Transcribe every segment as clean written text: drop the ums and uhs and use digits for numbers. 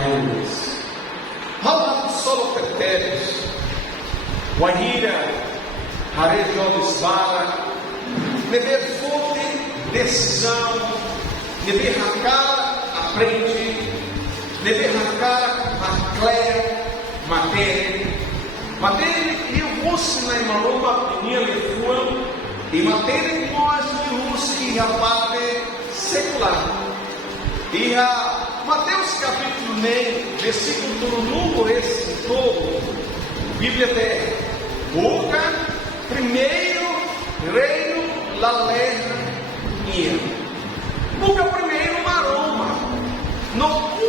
Aleluia. Halal solo peteres, Wahira, harii jovem, dever fonte, decisão, dever arrancar, aprende, dever arrancar, matéria, e o uso na imaroma minha lefuam, e matéria nós de uso e a parte secular. E a Mateus capítulo 9, versículo número esse todo, Bíblia diz: busca primeiro reino da terra. Busca primeiro uma aroma, no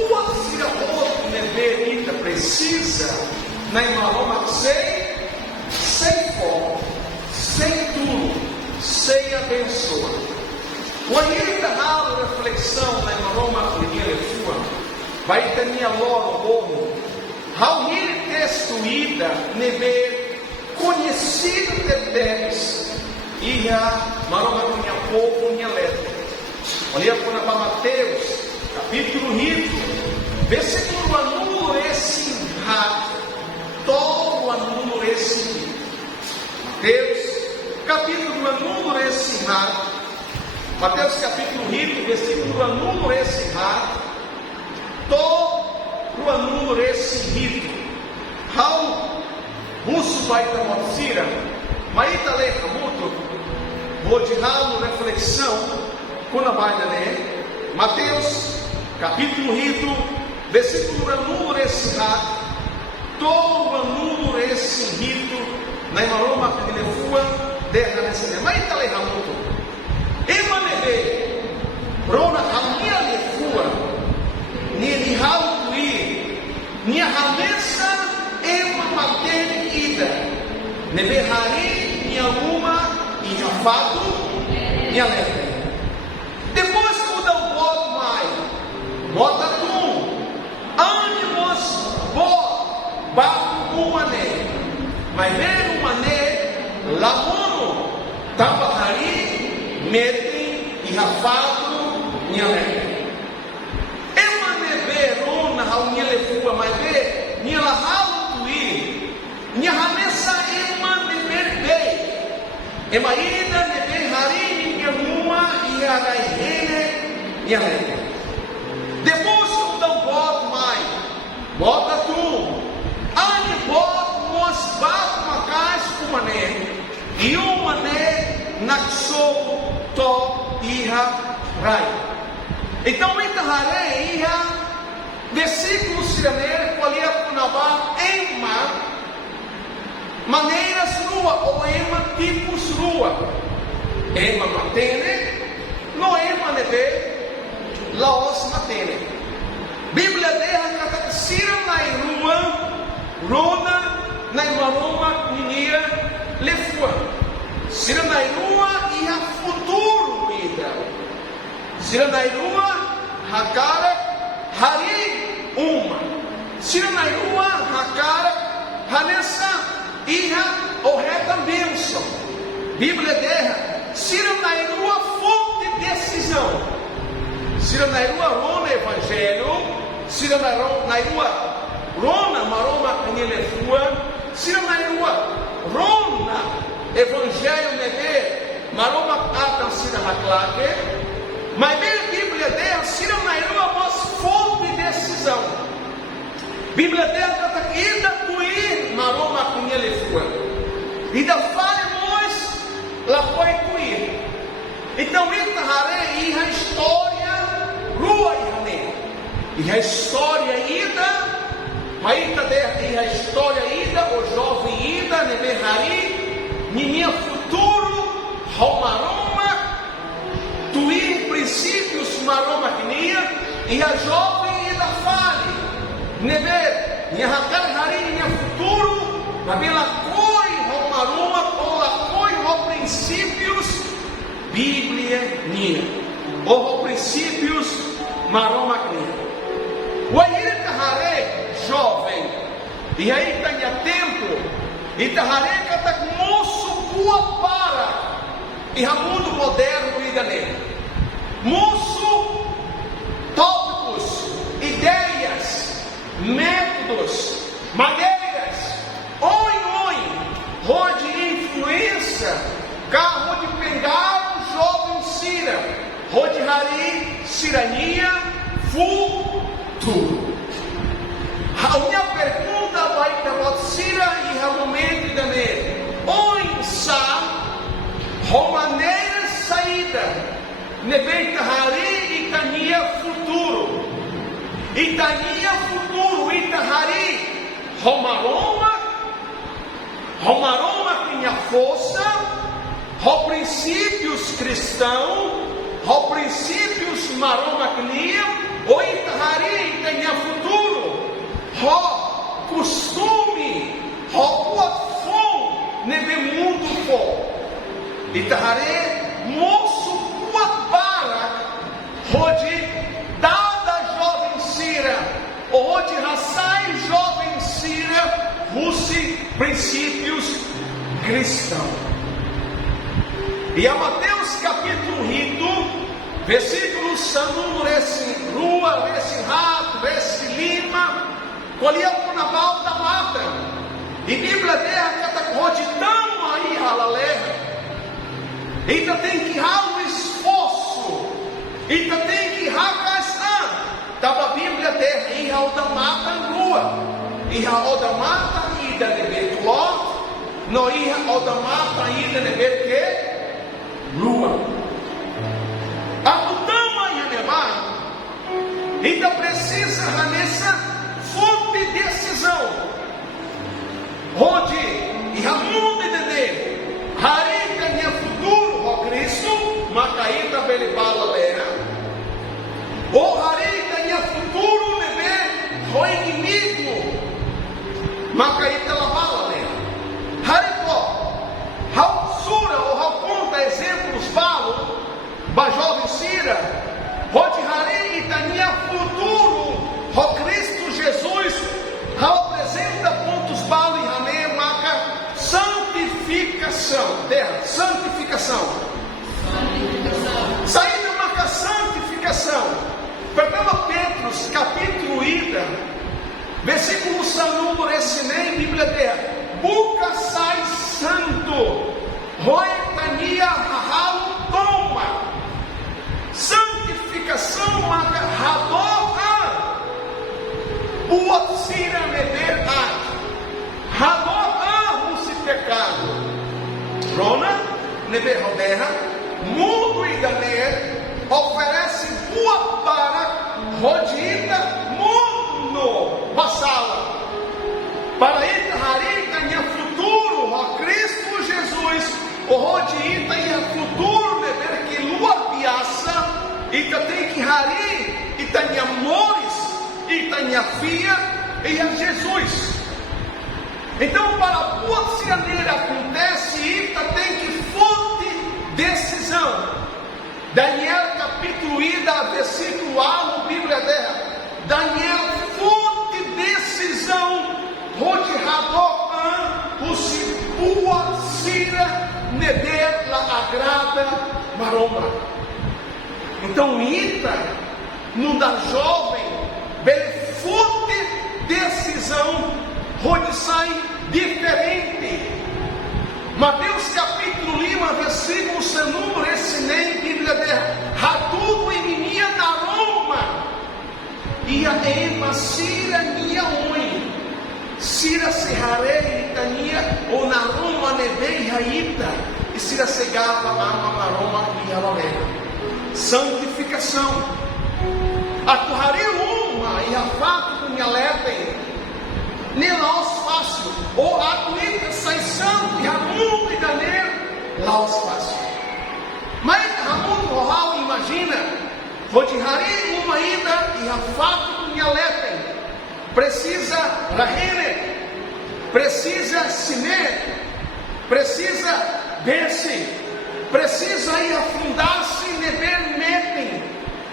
qual se a outra neverita precisa, na aroma sem foco, sem tudo, sem abençoa. Quando ele está reflexão na aroma primeira sua, vai ter minha logo como, ao ele destruída, neve conhecido de Deus, e a aroma minha povo, minha letra. Olha para Mateus, capítulo 8, versículo anulo esse rato, todo anulo esse. Mateus, capítulo anulo esse rato. Mateus capítulo 8, versículo anulo esse rato, todo anulo esse rito. How russo vai ter motzira, mas Ita Nia muito, vou de ralo reflexão, quando a baila né? Mateus capítulo 8, versículo anulo esse rato, todo anulo esse rito, na imaroma que ele fua, derra nessa né? Mas Ita Nia muito. Emanebe, Rona Hamia Lefua, Nihauí, Nihamessa, Ema Matene Ida, Nebe Harii, Niamuma, Ihafato, Nialete. Depois que o dão bota mais, bota tu, ânimos, bato mané, mas vem o mané, lamono, tava Harii, metem e rafado minha leve. Emanebe rona ao minha lefua, mas vê minha lahau tuí, minha ramessa emanebe, emaída nebe harini minha uma e araihene minha leve. Depois que eu dou bota mais, bota tu, ani bota nós bato uma caixa com mané e o mané naxou to iha rai. Então Ita Harii iha versículo siraneiro qual é punava ema maneiras rua ou ema tipos rua. Ema matene, no ema nebe laos matene. Bíblia derra kata sira na rua, rona na imaroma minia lefua. Sira na rua e a futuro vida. Sira na rua, hakara, harii uma. Sira na rua, hakara, hanessa, iha, o reta bênção. Bíblia derra, sira na rua, fonte de decisão. Sira na rua, rona evangelho. Sira na rua, rona maroma canelefua. Sira na rua, rona evangelho nebe maroma atam sira haklake, mas bem a Bíblia dela sira na irua mas fonte de decisão. Bíblia dela trata ida cuir maroma kunha lefua, ida fale nós lá foi cuir. Então Ita Harii e a história rua e a história ida, mas Ita e a história ida, o jovem ida nebe harii minha futuro, maroma, tuir princípios maroma nia, e a jovem e da fale, neve, minha hakar harii, minha futuro, mas pela coi, maroma, ou la coi, princípios, Bíblia nia, ou princípios maroma nia. O Ita Harii, jovem, e aí tem tempo. Ita Harii kata moço boa para e a mundo moderno e galera moço tópicos ideias cidadania futuro. A minha pergunta vai para você e realmente também. Onde está a maneira saída? Nebenta harii Ita Nia futuro. Ita Nia futuro, Ita harii. Romaroma tem a força, os princípios cristãos, os princípios maroma cria, o Ita harii tem a futuro. O costume, o fome, neve mundo fome. Ita harii, moço, para, onde dada jovem Sira, onde raçai jovem Sira, os princípios cristãos. E a Mateus capítulo 8, versículo santo, esse rua, esse rato, esse lima, colhia por na balda mata. E Bíblia terra onde tamo aí halalé. Então tem que dar um esforço. Então tem que gastar. Tava a Bíblia terra e a da mata rua. E a da mata ida neber cló. Não ia a da mata ida neber que? Rua. A mudama ia levar. Então precisa nessa fonte de decisão. Onde e a mundo entender. Harii ganha futuro, ó Cristo, macaíta belibala lera. O harii ganha futuro, nebe, o inimigo, macaíta labala lera. Harii pô, rausura ou rauconta exemplos falo, bajove Sira, onde harii Ita Nia futuro, ó Cristo Jesus, apresenta pontos balo e rané, maca, santificação, terra, santificação. Saída marca santificação. Perdão Pedro, capítulo ida, versículo santo, esse nem Bíblia terra. Buca sai santo, roi tania rahalo toma. Santificação marca radoa. Buat sira meber a radoa se pecado. Rona, neberroderra, mundo e daner, oferece boa para rodita, mundo, passala. Para Ita harii ganha futuro, ó Cristo Jesus, o rodita e futuro, neber que lua piaça, Ita tem que harii, Ita Nia amores, Ita Nia fia e a Jesus. Então, para a boa cianeira acontece, Ita tem que fonte decisão. Daniel capítulo 1, versículo A, Bíblia dela. Daniel fonte decisão. Onde Radoan, o se boa cira, neder la agrada maroma. Então, Ita, não dá jovem, bem fonte decisão. Onde sai diferente. Mateus capítulo 1, versículo número esse nem Bíblia dela. Tudo em minha na Roma. E a ema Sira Nia ui. Sira se harei Ita Nia ou na Roma nevei Ita. E Sira segava a Roma e a Lorena. Santificação. A torrarei uma e a fato com minha letem. Nem nós fácil, ou a tuita sai santo e Ramundo e Daner, laos fácil. Mas Ramundo Rohal imagina, onde harii uma ida e a fato com minha letem, precisa rahene, precisa siné, precisa ver-se, precisa ir afundar-se e neber metem,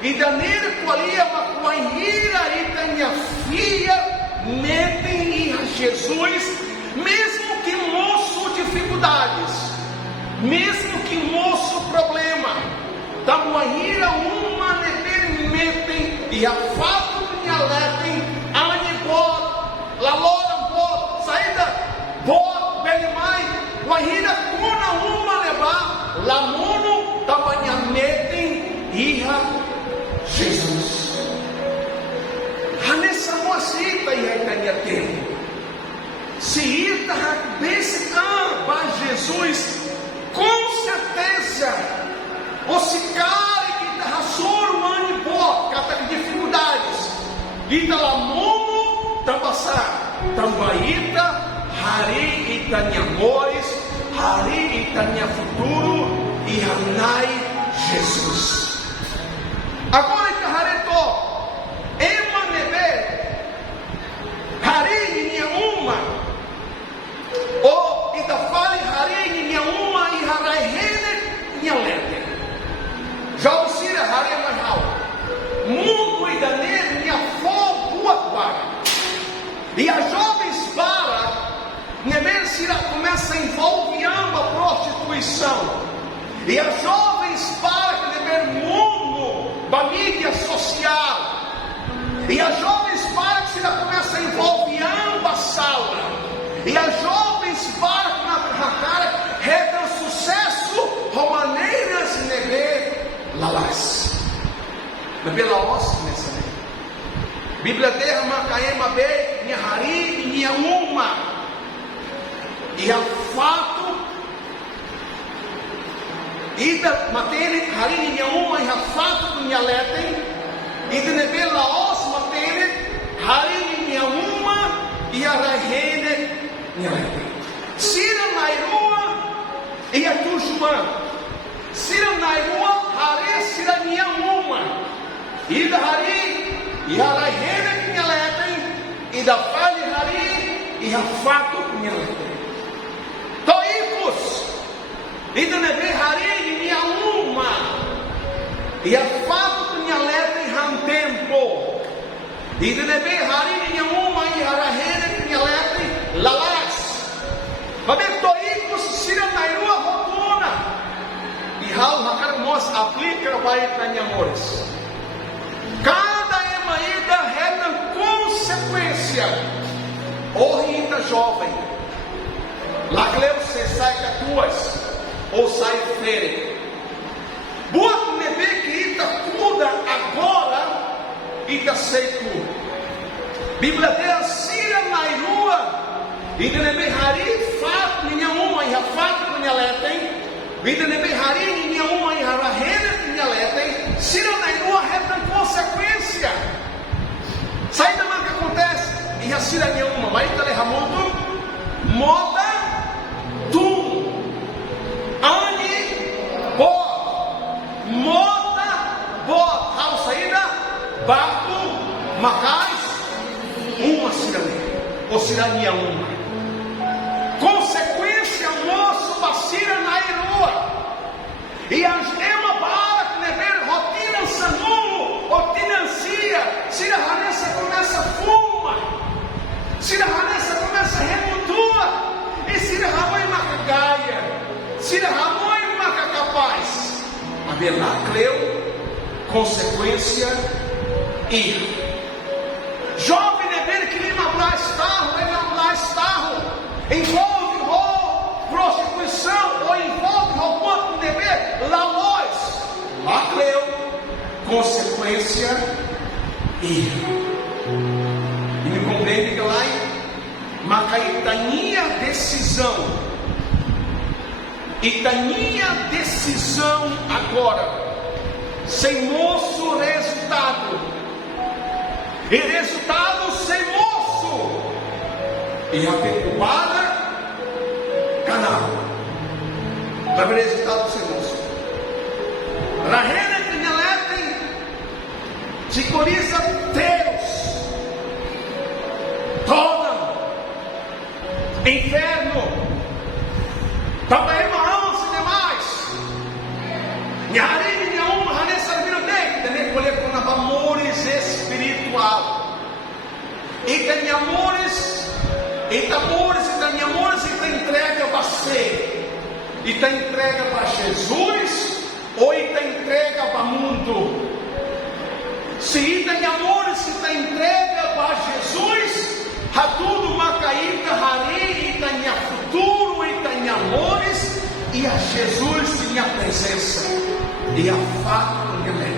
e Daner qualia macuaira e da minha filha, metem a Jesus, mesmo que moço dificuldades, mesmo que moço problema, tamuaíra uma metem e a fato me aletem, anibot, la lora bot, saída bot, belimai, guaíra cuna uma levar, la mono tamanha metem e a Jesus. Hanessa moça Ita e Ita Nia tem. Se Ita desse para Jesus, com certeza, você cara que está raçando mani boa, que está dificuldades, Ita lá mundo, tá passar, também Ita, harii Ita Nia amores, harii Ita Nia futuro e hanai Jesus. Agora que hareto, ema nebe, harii Nia uma. O Ita fale harii Nia uma e harai rene Nia lete. Já o Sira harai mahal. Mundo e danê Nia fogo para. E a jovens para, Nebe Sira começa a envolver a prostituição. E as jovens para que Nebe mundo, da mídia social. E as jovens para que Sira começa a envolver a sala. E as jovens para que na cara redam sucesso, romaneiras Nebe Lalás. Nebe Laos nessa lei. Bíblia derrama caema be, minha harii e minha uma. E a fato, Ida matene harii e minha uma e a fato minha letem. Ida Nebe Laos matene harii e minha uma e a raihene minha letem. Sira nairua e a tujuan. Sira nairua harii sira minha uma. Ida harii e a raihene minha letem. Ida fale harii e a fato minha letem. Toicos, Ida Nebe harii minha uma. E a fato minha letra em ram tempo. Ida Nebe harii minha uma e a raihene minha letra em lalás. Mas toicos sira nairua rotuna. E hal hakarmos aplica vai para minha amores. Cada emaída reda consequência. Ita jovem. Lá que você sai com tuas, ou sai fere. Boa Nebe que Ita cuida agora, Ita seco. Bíblia dela, Sira nairua, Ita Nebe harii, fato, minha uma e a fato, minha letem. Ita Nebe harii, minha uma e a rahene, minha letem. Sira nairua, reta consequência. Sai da mão que acontece, e a Sira minha uma, mas Ita lehamundo, moda. Tum, ani, bot, moda, bot, hal saída, barco, macais, uma cirania, ou cirania uma. Consequência, moço, vacina na irua. E as ema para que never rotina sanumo, otinancia, se a ranessa começa a fuma, se a ranessa começa a remutua. E se derramou em macagaia, se derramou em macacapaz, haverá cleu, consequência e jovem Nebe que lima blastarro, envolve prostituição ou envolve roubo Nebe lalóis, lá cleu, consequência e me compreende que lá em Ita Nia decisão. Ita Nia decisão agora. Sem moço resultado. E resultado sem moço. E a preocupada canal. Vai ver resultado sem moço. Rahene Trinhaletem Ticoriza Deus. Toda inferno, também marão se demais. Nhari minha uma ranessa vira dentro, nem colher com amores espiritual. E tem amores, e tem amores, e tem entrega para você, e tem entrega para Jesus, ou e tem entrega para o mundo. Se tem amores, se tem entrega para Jesus, a tudo macaíta, harii, Ita Nia futuro, Ita Nia amores, e a Jesus minha presença, e a fato minha lei.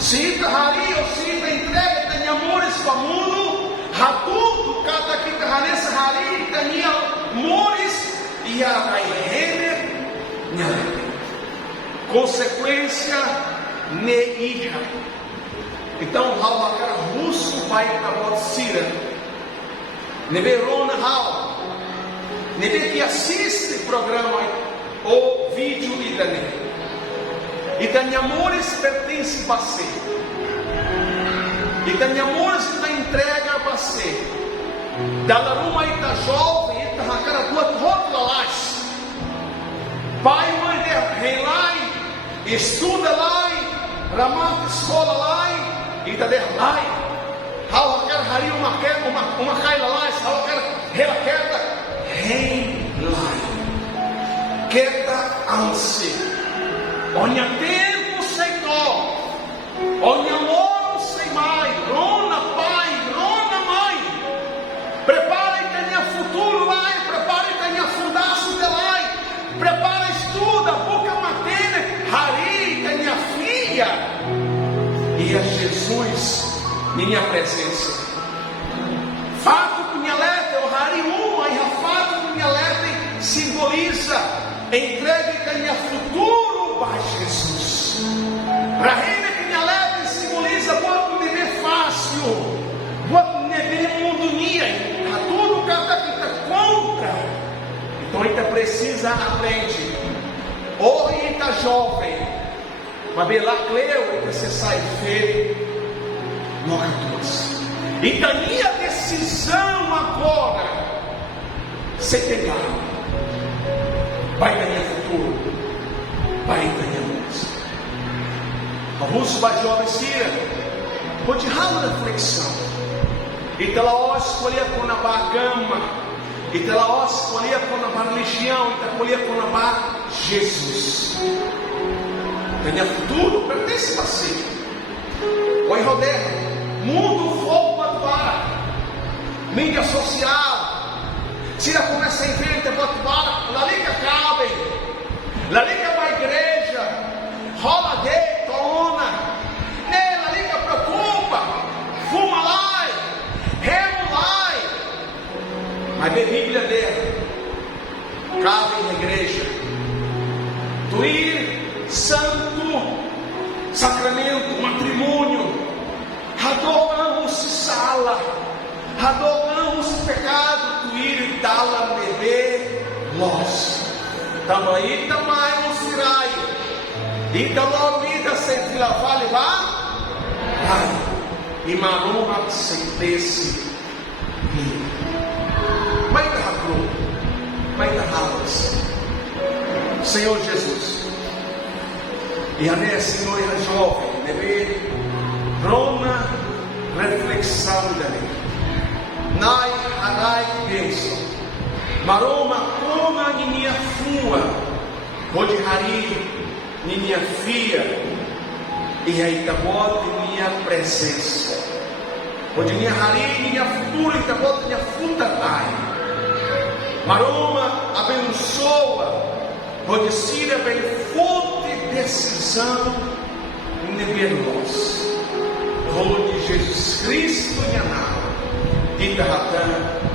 Se Ita harii ou se Ita entrega, tem amores para o mundo, tudo, cada que está nessa harii, tem amores, e a raiz, consequência, neija. Então, há cara russo vai para Sira, neverona hal, neve que assiste programa ou vídeo e tem amores pertence a você, e tem amores que entrega a você. Da ruma Ita Jovem, Ita cara duas rotas, pai e mãe de lá, estuda lá, ramata escola lá, Ita der lá, há cara harii uma caila lá, há cara ela queda rei lá, queda anse. Olha tempo sem dó, olha amor sem mais, rona pai, rona mãe, prepara e tenha futuro lá, prepara e tenha fundação de lá, prepara estuda, boca materna, harii, tenha filha, e a Jesus, minha presença, fato que minha letra, o harii uma, e a fato que minha letra simboliza, entregue e tenha futuro, Pai Jesus. Para reina que me leva e simboliza boa viver fácil, boa viver mundo nia, a tudo que está contra. Então Ita precisa aprender. Ou Ita jovem, mas bela cleo Ita se sai feio, não todos. Ita Nia decisão agora, se pegar, vai ganhar futuro. Vai entendemos. A russo vai jovem Sira, pode rala reflexão. E ela ó escolher por na bagama, e ela ó escolher por na religião, e ela escolher por na Jesus. Tenha futuro, pertence a você. Oi rodeia, mundo fogo atuar, mídia social. Se ela começa a enfrentar atuar, lá liga cabem. La liga para a igreja, rola de tona, la liga preocupa, fuma lá, remo lá, mas a Bíblia dela, cabe na igreja, tuir, santo, sacramento, matrimônio, adoramos sala, adoramos pecado, tuir, dala, bebê, nós. Também não se raio. Então logo vida sem lavar levar. E maroma sem desse. Mas da ralas. Senhor Jesus. E a minha senhora jovem deve Roma reflexão dele. Nai harai bênção. Maroma coma minha fua, pode harii minha filha, e aí tabote minha presença, pode minha harii minha futuro, e tabote minha futai. Maroma abençoa, pode ser bem forte decisão nebelos, onde Jesus Cristo minha nave, Ita Nia.